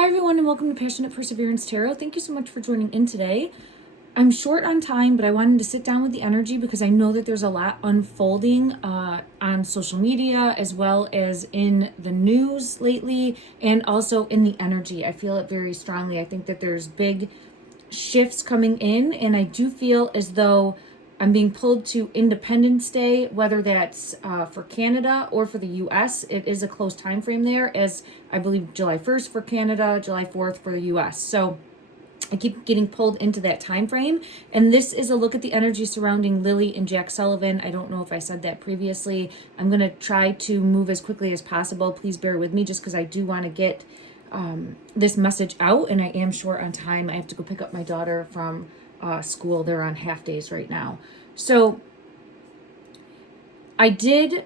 Hi everyone and welcome to Passionate Perseverance Tarot. Thank you so much for joining in today. I'm short on time, but I wanted to sit down with the energy because I know that there's a lot unfolding on social media as well as in the news lately and also in the energy. I feel it very strongly. I think that there's big shifts coming in, and I do feel as though I'm being pulled to Independence Day, whether that's for Canada or for the US. It is a close time frame there, as I believe July 1st for Canada, July 4th for the US. So I keep getting pulled into that time frame. And this is a look at the energy surrounding Lilly and Jack Sullivan. I don't know if I said that previously. I'm going to try to move as quickly as possible. Please bear with me just because I do want to get this message out, and I am short on time. I have to go pick up my daughter from school. They're on half days right now. So I did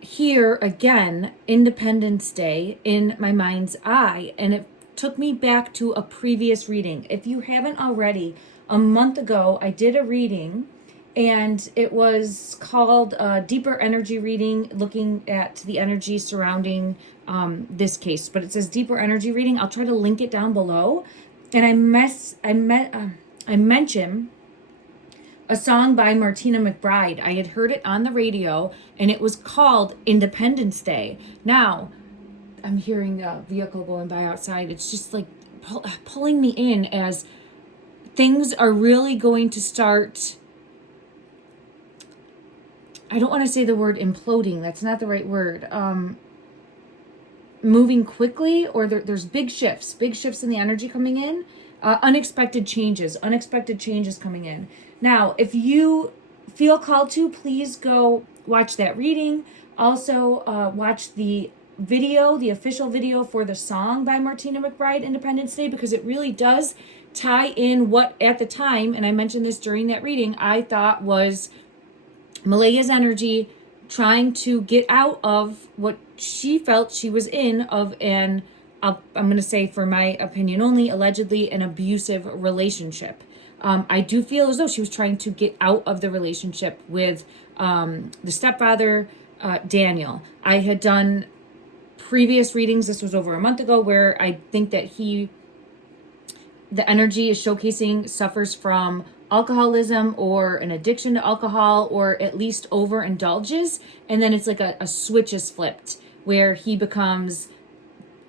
hear again Independence Day in my mind's eye, and it took me back to a previous reading. If you haven't already, a month ago I did a reading, and it was called Deeper Energy Reading, looking at the energy surrounding this case. But it says Deeper Energy Reading. I'll try to link it down below. And I mentioned a song by Martina McBride. I had heard it on the radio, and it was called Independence Day. Now, I'm hearing a vehicle going by outside. It's just like pulling me in as things are really going to start. I don't want to say the word imploding. That's not the right word. Moving quickly, or there's big shifts in the energy coming in. Unexpected changes coming in. Now, if you feel called to, please go watch that reading. Also, watch the video, the official video for the song by Martina McBride, Independence Day, because it really does tie in what at the time, and I mentioned this during that reading, I thought was Malaya's energy trying to get out of what she felt she was in of an, I'm going to say for my opinion only, allegedly an abusive relationship. I do feel as though she was trying to get out of the relationship with the stepfather, Daniel. I had done previous readings, this was over a month ago, where I think that the energy is showcasing suffers from alcoholism or an addiction to alcohol, or at least overindulges. And then it's like a switch is flipped where he becomes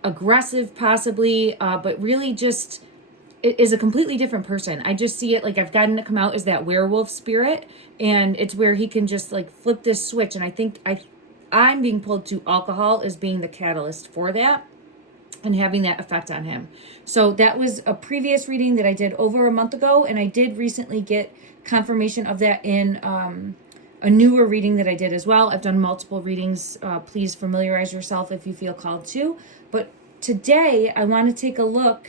aggressive possibly, but really just is a completely different person. I just see it like I've gotten to come out as that werewolf spirit, and it's where he can just like flip this switch. And I think I'm being pulled to alcohol as being the catalyst for that and having that effect on him. So that was a previous reading that I did over a month ago, and I did recently get confirmation of that in a newer reading that I did as well. I've done multiple readings. Please familiarize yourself if you feel called to. But today I want to take a look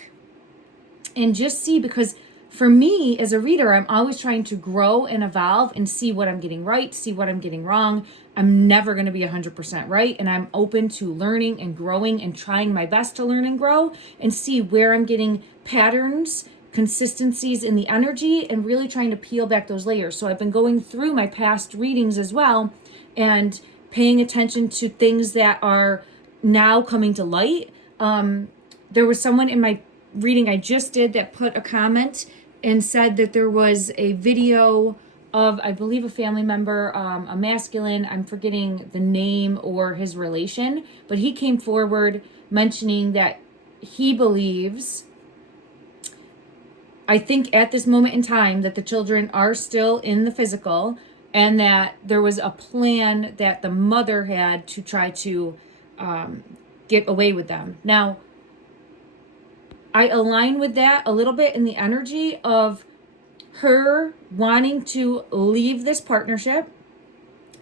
and just see, because for me as a reader, I'm always trying to grow and evolve and see what I'm getting right, see what I'm getting wrong. I'm never going to be 100% right, and I'm open to learning and growing and trying my best to learn and grow and see where I'm getting patterns, consistencies in the energy, and really trying to peel back those layers. So I've been going through my past readings as well and paying attention to things that are now coming to light. There was someone in my reading I just did that put a comment and said that there was a video of, I believe, a family member, a masculine, I'm forgetting the name or his relation, but he came forward mentioning that he believes, I think at this moment in time, that the children are still in the physical, and that there was a plan that the mother had to try to get away with them. Now, I align with that a little bit in the energy of her wanting to leave this partnership.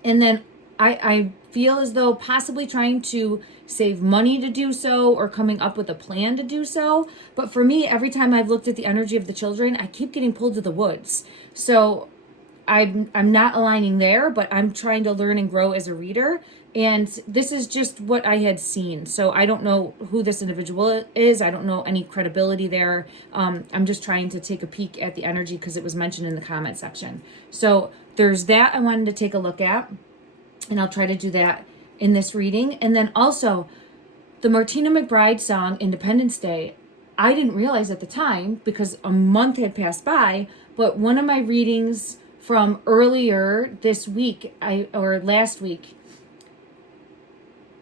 And then I feel as though possibly trying to save money to do so, or coming up with a plan to do so. But for me, every time I've looked at the energy of the children, I keep getting pulled to the woods. So I'm not aligning there, but I'm trying to learn and grow as a reader. And this is just what I had seen. So I don't know who this individual is. I don't know any credibility there. I'm just trying to take a peek at the energy because it was mentioned in the comment section. So there's that I wanted to take a look at, and I'll try to do that in this reading. And then also the Martina McBride song, Independence Day, I didn't realize at the time because a month had passed by, but one of my readings from earlier this week, or last week,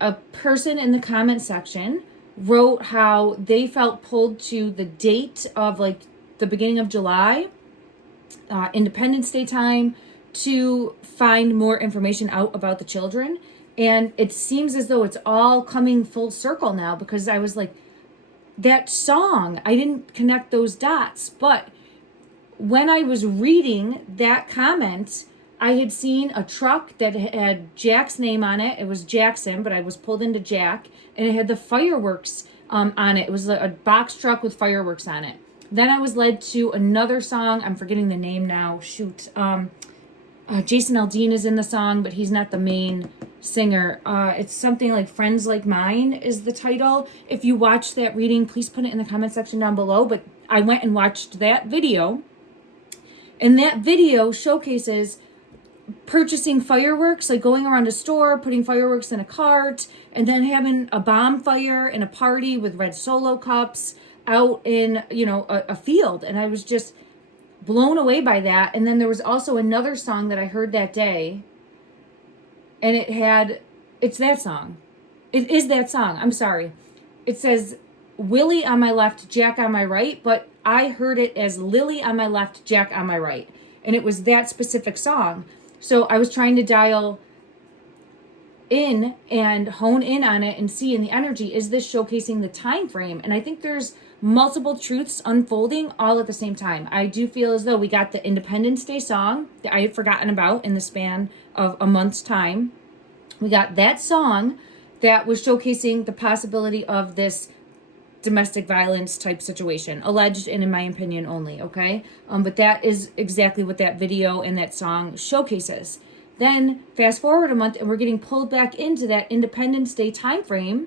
a person in the comment section wrote how they felt pulled to the date of like the beginning of July, Independence Day time, to find more information out about the children. And it seems as though it's all coming full circle now, because I was like, that song, I didn't connect those dots. But when I was reading that comment, I had seen a truck that had Jack's name on it. It was Jackson, but I was pulled into Jack, and it had the fireworks on it. It was a box truck with fireworks on it. Then I was led to another song. I'm forgetting the name now. Shoot. Jason Aldean is in the song, but he's not the main singer. It's something like Friends Like Mine is the title. If you watched that reading, please put it in the comment section down below. But I went and watched that video, and that video showcases purchasing fireworks, like going around a store, putting fireworks in a cart, and then having a bonfire and a party with red Solo cups out in, a field. And I was just blown away by that. And then there was also another song that I heard that day, and it's that song. It is that song. I'm sorry. It says Willie on my left, Jack on my right, but I heard it as Lilly on my left, Jack on my right. And it was that specific song. So I was trying to dial in and hone in on it and see in the energy, is this showcasing the time frame? And I think there's multiple truths unfolding all at the same time. I do feel as though we got the Independence Day song that I had forgotten about in the span of a month's time. We got that song that was showcasing the possibility of this domestic violence type situation, alleged and in my opinion only, okay? But that is exactly what that video and that song showcases. Then fast forward a month and we're getting pulled back into that Independence Day time frame.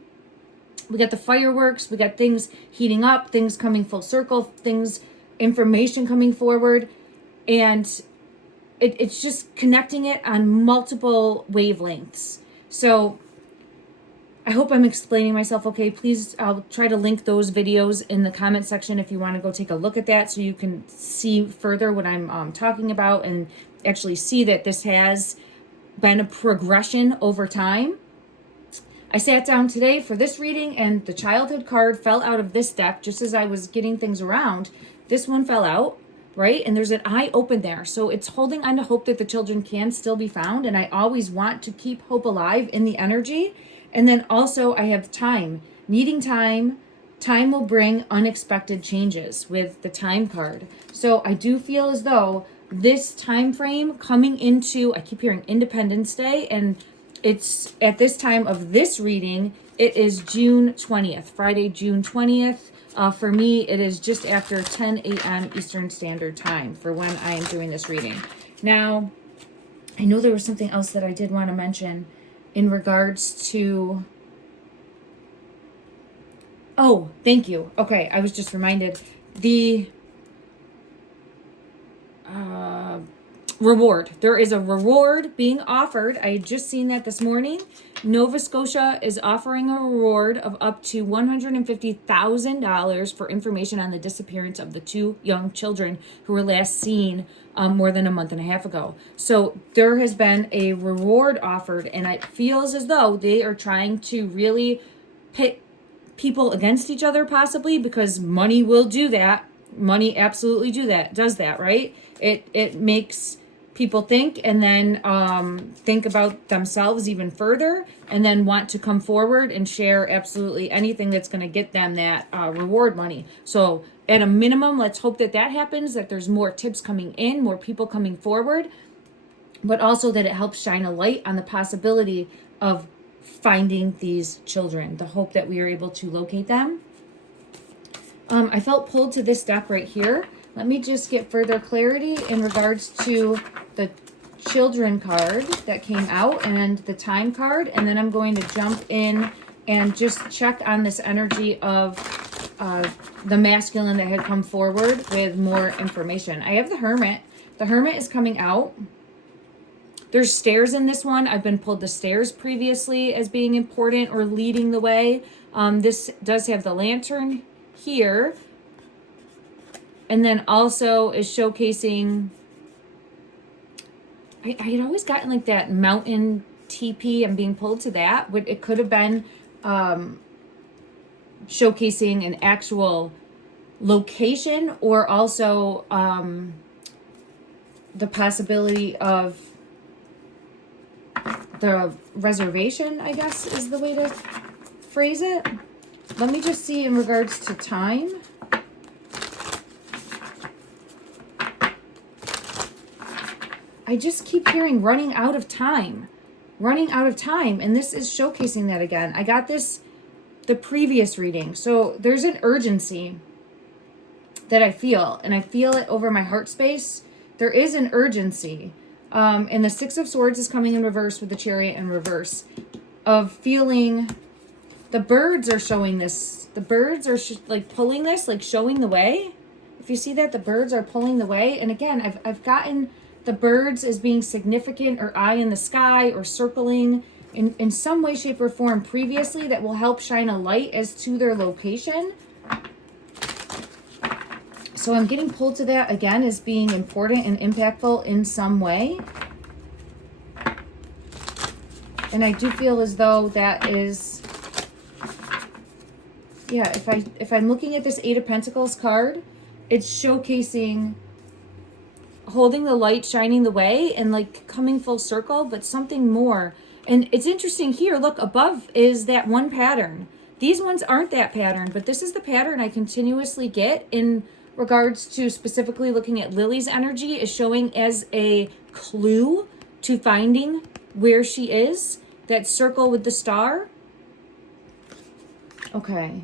We got the fireworks, we got things heating up, things coming full circle, information coming forward, and it's just connecting it on multiple wavelengths. So I hope I'm explaining myself okay. Please, I'll try to link those videos in the comment section if you want to go take a look at that, so you can see further what I'm talking about and actually see that this has been a progression over time. I sat down today for this reading, and the childhood card fell out of this deck just as I was getting things around. This one fell out, right? And there's an eye open there. So it's holding on to hope that the children can still be found. And I always want to keep hope alive in the energy. And then also I have time, needing time. Time will bring unexpected changes with the time card. So I do feel as though this time frame coming into, I keep hearing Independence Day, and it's at this time of this reading, it is June 20th, Friday, June 20th. For me, it is just after 10 a.m. Eastern Standard Time for when I am doing this reading. Now, I know there was something else that I did want to mention in regards to... Oh, thank you. Okay, I was just reminded. The reward. There is a reward being offered. I had just seen that this morning. Nova Scotia is offering a reward of up to $150,000 for information on the disappearance of the two young children who were last seen more than a month and a half ago. So there has been a reward offered, and it feels as though they are trying to really pit people against each other, possibly, because money will do that. Money absolutely does that, right? It makes people think, and then think about themselves even further, and then want to come forward and share absolutely anything that's going to get them that reward money. So at a minimum, let's hope that happens, that there's more tips coming in, more people coming forward, but also that it helps shine a light on the possibility of finding these children, the hope that we are able to locate them. I felt pulled to this deck right here. Let me just get further clarity in regards to the children card that came out and the time card. And then I'm going to jump in and just check on this energy of the masculine that had come forward with more information. I have the Hermit. The Hermit is coming out. There's stairs in this one. I've been pulled the stairs previously as being important or leading the way. This does have the lantern here. And then also is showcasing, I had always gotten like that mountain teepee and being pulled to that. It could have been showcasing an actual location, or also the possibility of the reservation, I guess is the way to phrase it. Let me just see in regards to time. I just keep hearing running out of time. Running out of time. And this is showcasing that again. I got this the previous reading. So there's an urgency that I feel. And I feel it over my heart space. There is an urgency. And the Six of Swords is coming in reverse with the Chariot in reverse. Of feeling... The birds are showing this. The birds are like pulling this, like showing the way. If you see that, the birds are pulling the way. And again, I've gotten the birds as being significant, or eye in the sky, or circling in some way, shape, or form previously that will help shine a light as to their location. So I'm getting pulled to that again as being important and impactful in some way. And I do feel as though that is... Yeah, if I'm looking at this Eight of Pentacles card, it's showcasing holding the light, shining the way, and like coming full circle, but something more. And it's interesting here, look, above is that one pattern. These ones aren't that pattern, but this is the pattern I continuously get in regards to specifically looking at Lily's energy, is showing as a clue to finding where she is. That circle with the star. Okay.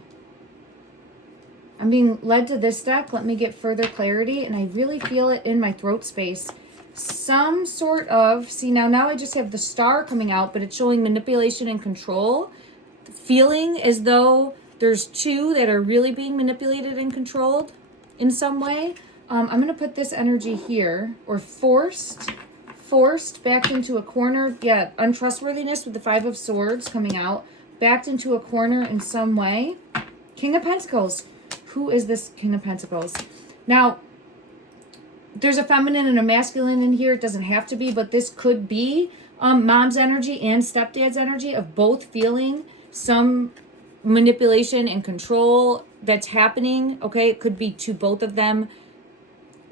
I'm being led to this deck. Let me get further clarity. And I really feel it in my throat space. Some sort of... See, now I just have the star coming out, but it's showing manipulation and control. Feeling as though there's two that are really being manipulated and controlled in some way. I'm going to put this energy here. Or forced backed into a corner. Yeah, untrustworthiness with the Five of Swords coming out. Backed into a corner in some way. King of Pentacles. Who is this King of Pentacles? Now, there's a feminine and a masculine in here. It doesn't have to be, but this could be mom's energy and stepdad's energy of both feeling some manipulation and control that's happening. Okay, it could be to both of them,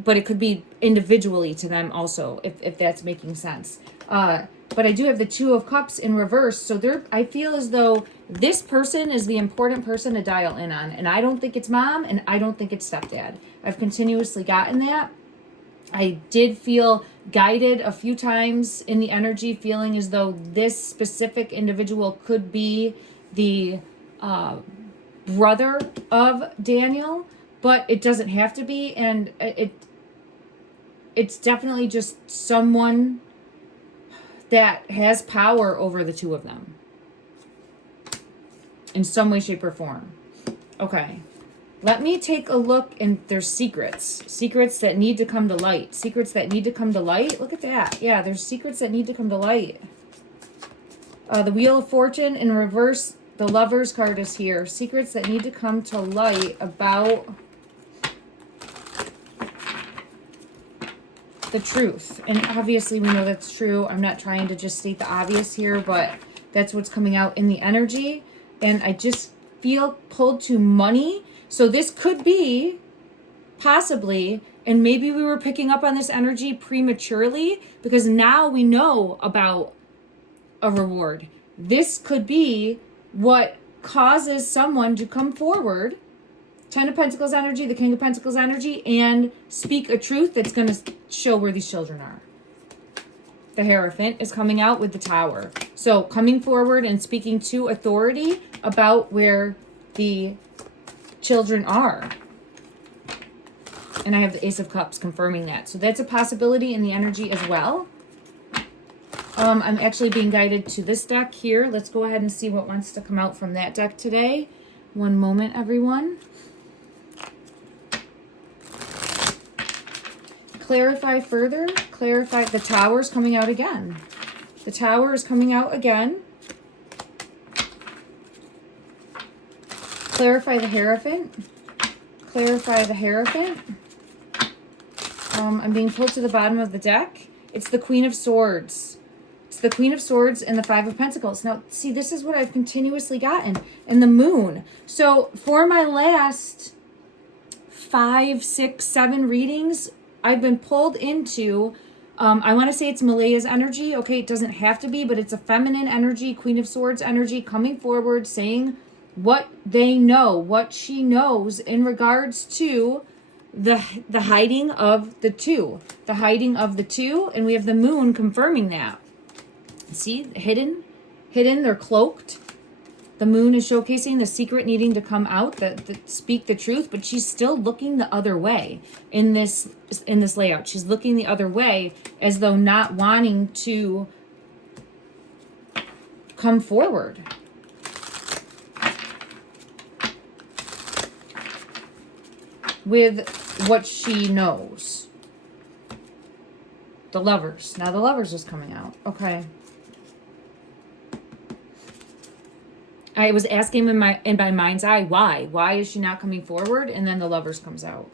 but it could be individually to them also, if that's making sense. But I do have the Two of Cups in reverse. So I feel as though this person is the important person to dial in on. And I don't think it's mom, and I don't think it's stepdad. I've continuously gotten that. I did feel guided a few times in the energy, feeling as though this specific individual could be the brother of Daniel. But it doesn't have to be. And it's definitely just someone that has power over the two of them in some way, shape, or form. Okay, let me take a look. And there's secrets that need to come to light. Secrets that need to come to light. Look at that. Yeah, there's secrets that need to come to light. The Wheel of Fortune in reverse. The Lovers card is here. Secrets that need to come to light about the truth. And obviously we know that's true. I'm not trying to just state the obvious here, but that's what's coming out in the energy. And I just feel pulled to money. So this could be possibly, and maybe we were picking up on this energy prematurely because now we know about a reward. This could be what causes someone to come forward. Ten of Pentacles energy, the King of Pentacles energy, and speak a truth that's going to show where these children are. The Hierophant is coming out with the Tower. So coming forward and speaking to authority about where the children are. And I have the Ace of Cups confirming that. So that's a possibility in the energy as well. I'm actually being guided to this deck here. Let's go ahead and see what wants to come out from that deck today. One moment, everyone. clarify further. Clarify. The Tower is coming out again. The Tower is coming out again. Clarify the Hierophant. Clarify the Hierophant. I'm being pulled to the bottom of the deck. It's the Queen of Swords. It's the Queen of Swords and the Five of Pentacles. Now, see, this is what I've continuously gotten. And the Moon. So, for my last 5, 6, 7 readings, I've been pulled into, I want to say it's Malaya's energy. Okay, it doesn't have to be, but it's a feminine energy, Queen of Swords energy, coming forward, saying what they know, what she knows in regards to the hiding of the two. The hiding of the two, and we have the Moon confirming that. See, hidden, they're cloaked. The Moon is showcasing the secret needing to come out, that speak the truth, but she's still looking the other way in this layout. She's looking the other way as though not wanting to come forward. With what she knows. The Lovers. Now the Lovers is coming out. Okay. I was asking in my mind's eye, why? Why is she not coming forward? And then the Lovers comes out.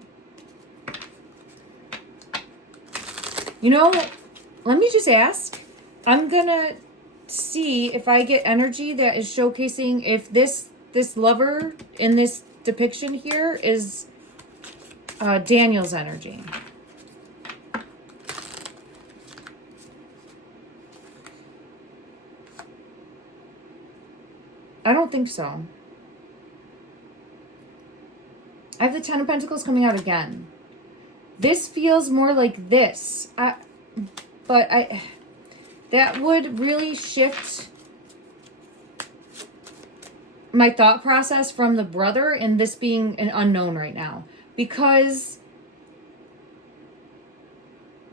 You know, let me just ask. I'm going to see if I get energy that is showcasing if this lover in this depiction here is Daniel's energy. I don't think so. I have the Ten of Pentacles coming out again. This feels more like this. That would really shift my thought process from the brother and this being an unknown right now. Because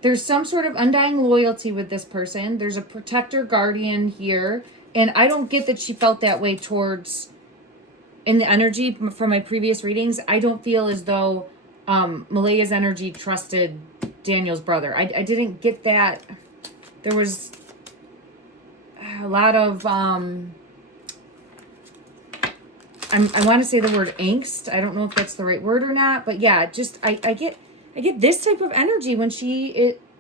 there's some sort of undying loyalty with this person. There's a protector guardian here. And I don't get that she felt that way towards, in the energy from my previous readings, I don't feel as though Malaya's energy trusted Daniel's brother. I didn't get that. There was a lot of, I want to say the word angst. I don't know if that's the right word or not. But yeah, just, I get this type of energy when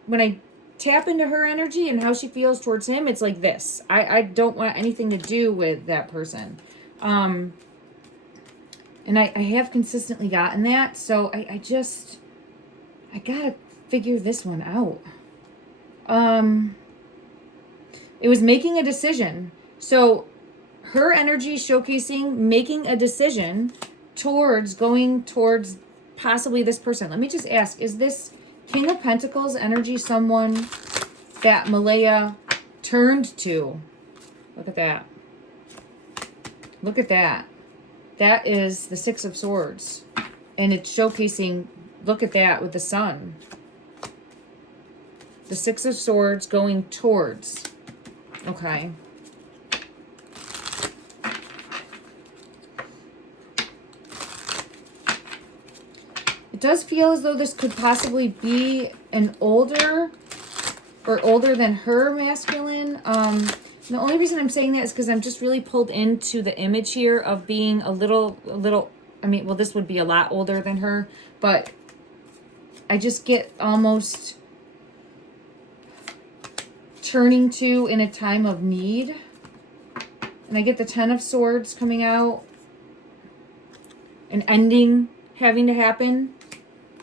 when I tap into her energy and how she feels towards him. It's like this. I don't want anything to do with that person. And I have consistently gotten that. So I gotta figure this one out. It was making a decision. So her energy showcasing making a decision going towards possibly this person. Let me just ask, is this King of Pentacles energy someone that Malaya turned to? Look at that. Look at that. That is the Six of Swords. And it's showcasing, look at that with the Sun. The Six of Swords going towards. Okay. It does feel as though this could possibly be an older than her masculine. The only reason I'm saying that is because I'm just really pulled into the image here of being a little, I mean, well, this would be a lot older than her, but I just get almost turning to in a time of need. And I get the Ten of Swords coming out. An ending having to happen.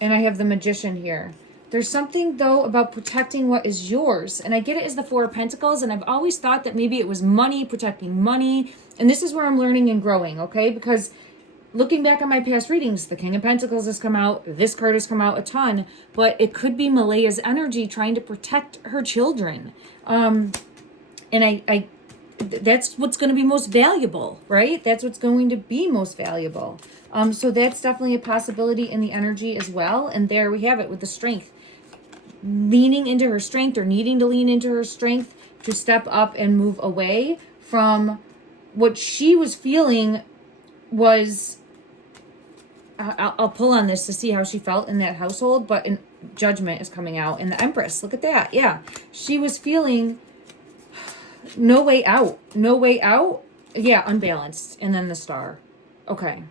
And I have the Magician here. There's something, though, about protecting what is yours. And I get it as the Four of Pentacles. And I've always thought that maybe it was money, protecting money. And this is where I'm learning and growing, okay? Because looking back on my past readings, the King of Pentacles has come out. This card has come out a ton. But it could be Malaya's energy trying to protect her children. And that's what's going to be most valuable, right? That's what's going to be most valuable. So that's definitely a possibility in the energy as well. And there we have it with the strength. Leaning into her strength or needing to lean into her strength to step up and move away from what she was feeling was I'll pull on this to see how she felt in that household, but judgment is coming out. And the Empress, look at that. Yeah, she was feeling no way out. No way out. Yeah, unbalanced. And then the Star. Okay.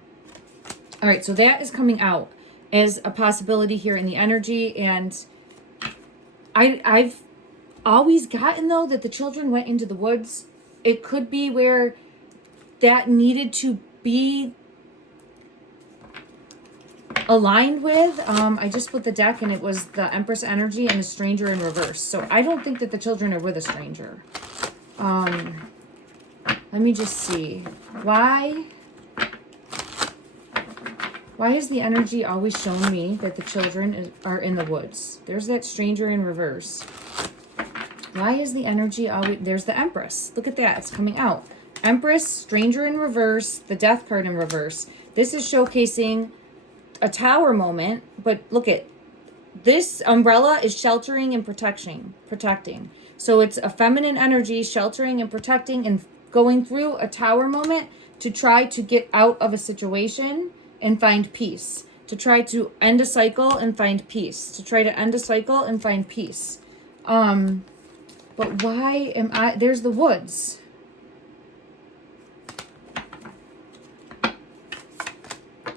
All right, so that is coming out as a possibility here in the energy. And I've always gotten, though, that the children went into the woods. It could be where that needed to be aligned with. I just put the deck and it was the Empress energy and the Stranger in reverse. So I don't think that the children are with a stranger. Let me just see. Why is the energy always showing me that the children are in the woods? There's that Stranger in reverse. Why is the energy always... There's the Empress. Look at that. It's coming out. Empress, Stranger in reverse, the Death card in reverse. This is showcasing a Tower moment, but look at this umbrella is sheltering and protecting. So it's a feminine energy sheltering and protecting and going through a Tower moment to try to get out of a situation and find peace, to try to end a cycle and find peace, to try to end a cycle and find peace. But why am I... There's the woods.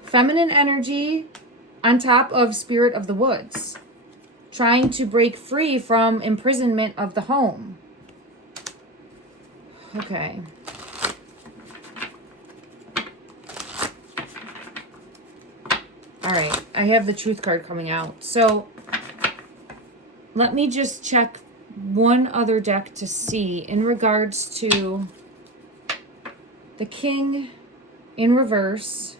Feminine energy on top of Spirit of the Woods. Trying to break free from imprisonment of the home. Okay. All right. I have the Truth card coming out. So let me just check one other deck to see in regards to the King in reverse.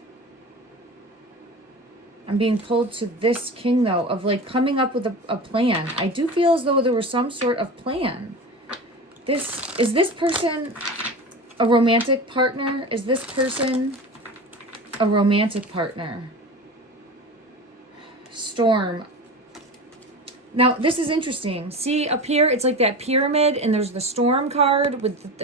I'm being pulled to this King, though, of like coming up with a plan. I do feel as though there was some sort of plan. Is this person a romantic partner? Is this person a romantic partner? Storm. Now, this is interesting. See, up here, it's like that pyramid, and there's the Storm card with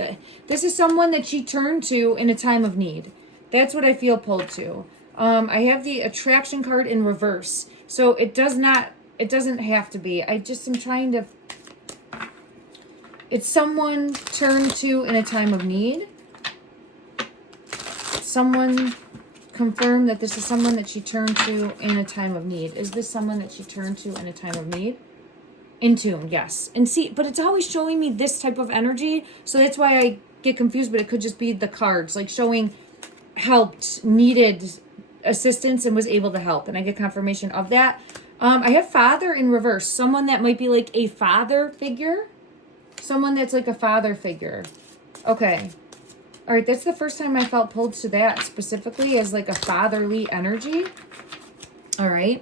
this is someone that she turned to in a time of need. That's what I feel pulled to. I have the Attraction card in reverse. So it doesn't have to be. I just am trying to... It's someone turned to in a time of need. Someone confirm that this is someone that she turned to in a time of need. Is this someone that she turned to in a time of need? In tune, yes. And see, but it's always showing me this type of energy. So that's why I get confused, but it could just be the cards. Like showing helped, needed assistance and was able to help, and I get confirmation of that. I have Father in reverse. Someone that might be like a father figure. Someone that's like a father figure. Okay. All right, that's the first time I felt pulled to that specifically as like a fatherly energy. All right.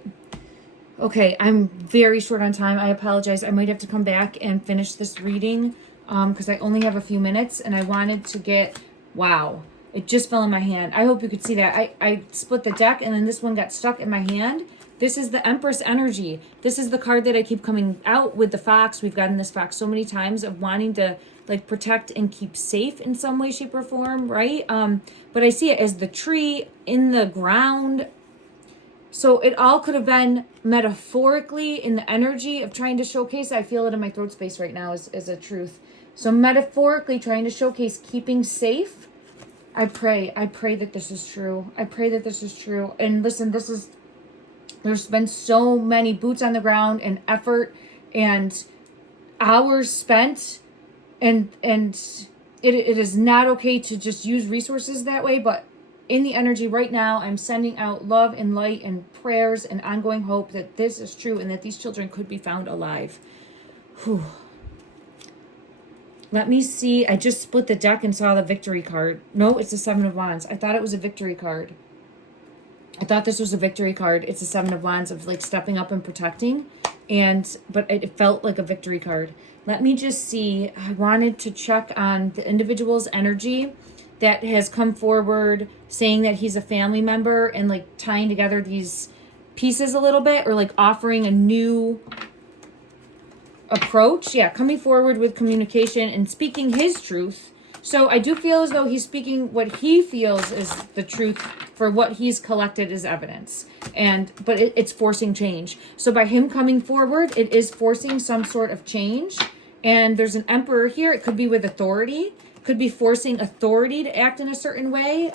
Okay, I'm very short on time. I apologize. I might have to come back and finish this reading because I only have a few minutes, and I wanted to get... Wow. It just fell in my hand. I hope you could see that. I split the deck, and then this one got stuck in my hand. This is the Empress energy. This is the card that I keep coming out with the fox. We've gotten this fox so many times of wanting to like protect and keep safe in some way, shape, or form, right? But I see it as the tree in the ground. So it all could have been metaphorically in the energy of trying to showcase. I feel it in my throat space right now as a truth. So metaphorically trying to showcase keeping safe. I pray that this is true. I pray that this is true. And listen, there's been so many boots on the ground and effort and hours spent, and it is not okay to just use resources that way. But in the energy right now, I'm sending out love and light and prayers and ongoing hope that this is true and that these children could be found alive. Whew. Let me see. I just split the deck and saw the Victory card. No, it's the Seven of Wands. I thought it was a Victory card. I thought this was a Victory card. It's the Seven of Wands of like stepping up and protecting. But it felt like a Victory card. Let me just see. I wanted to check on the individual's energy that has come forward saying that he's a family member and like tying together these pieces a little bit, or like offering a new approach. Yeah, coming forward with communication and speaking his truth. So I do feel as though he's speaking what he feels is the truth for what he's collected as evidence. But it's forcing change. So by him coming forward, it is forcing some sort of change. And there's an emperor here. It could be with authority. Could be forcing authority to act in a certain way.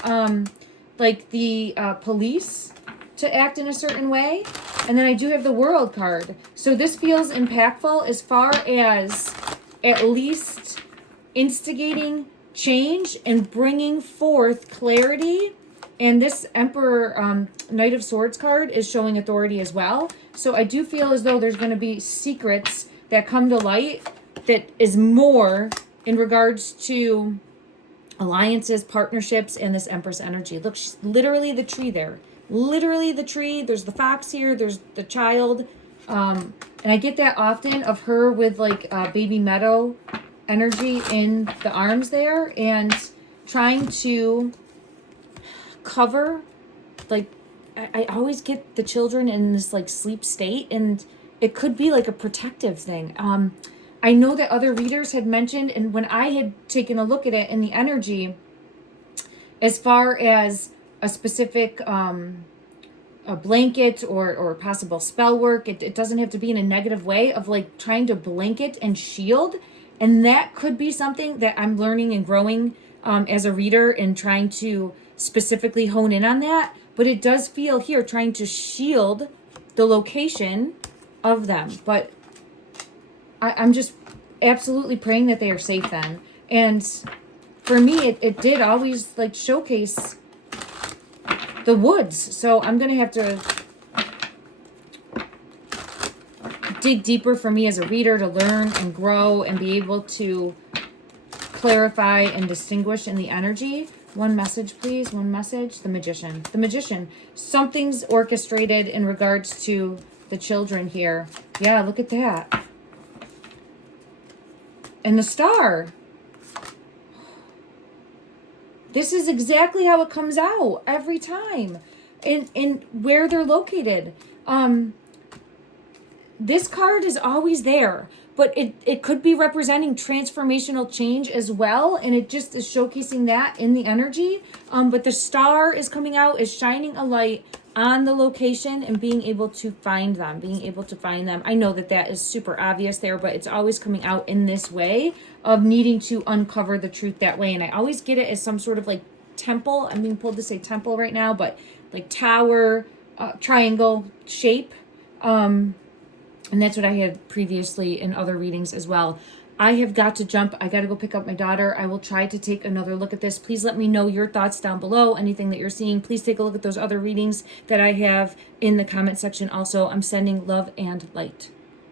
Like the police to act in a certain way. And then I do have the world card. So this feels impactful as far as at least instigating change and bringing forth clarity. And this Emperor Knight of Swords card is showing authority as well. So I do feel as though there's going to be secrets that come to light that is more in regards to alliances, partnerships, and this Empress energy. Look, she's literally the tree there. Literally the tree. There's the fox here. There's the child. And I get that often of her with like baby meadow energy in the arms there and trying to cover, like, I always get the children in this like sleep state, and it could be like a protective thing. I know that other readers had mentioned, and when I had taken a look at it in the energy, as far as a specific a blanket or possible spell work, it doesn't have to be in a negative way of like trying to blanket and shield. And that could be something that I'm learning and growing as a reader and trying to specifically hone in on that. But it does feel here trying to shield the location of them. But I'm just absolutely praying that they are safe then. And for me, it did always like showcase the woods. So I'm going to have to dig deeper for me as a reader to learn and grow and be able to clarify and distinguish in the energy. One message, please. One message. The Magician. The Magician. Something's orchestrated in regards to the children here. Yeah, look at that. And the Star. This is exactly how it comes out every time. In where they're located. This card is always there, but it could be representing transformational change as well, and it just is showcasing that in the energy. But the Star is coming out, is shining a light on the location and being able to find them, I know that is super obvious there, but it's always coming out in this way of needing to uncover the truth that way. And I always get it as some sort of like temple. I'm being pulled to say temple right now, but like tower, triangle shape. And that's what I had previously in other readings as well. I have got to jump. I got to go pick up my daughter. I will try to take another look at this. Please let me know your thoughts down below. Anything that you're seeing. Please take a look at those other readings that I have in the comment section. Also, I'm sending love and light.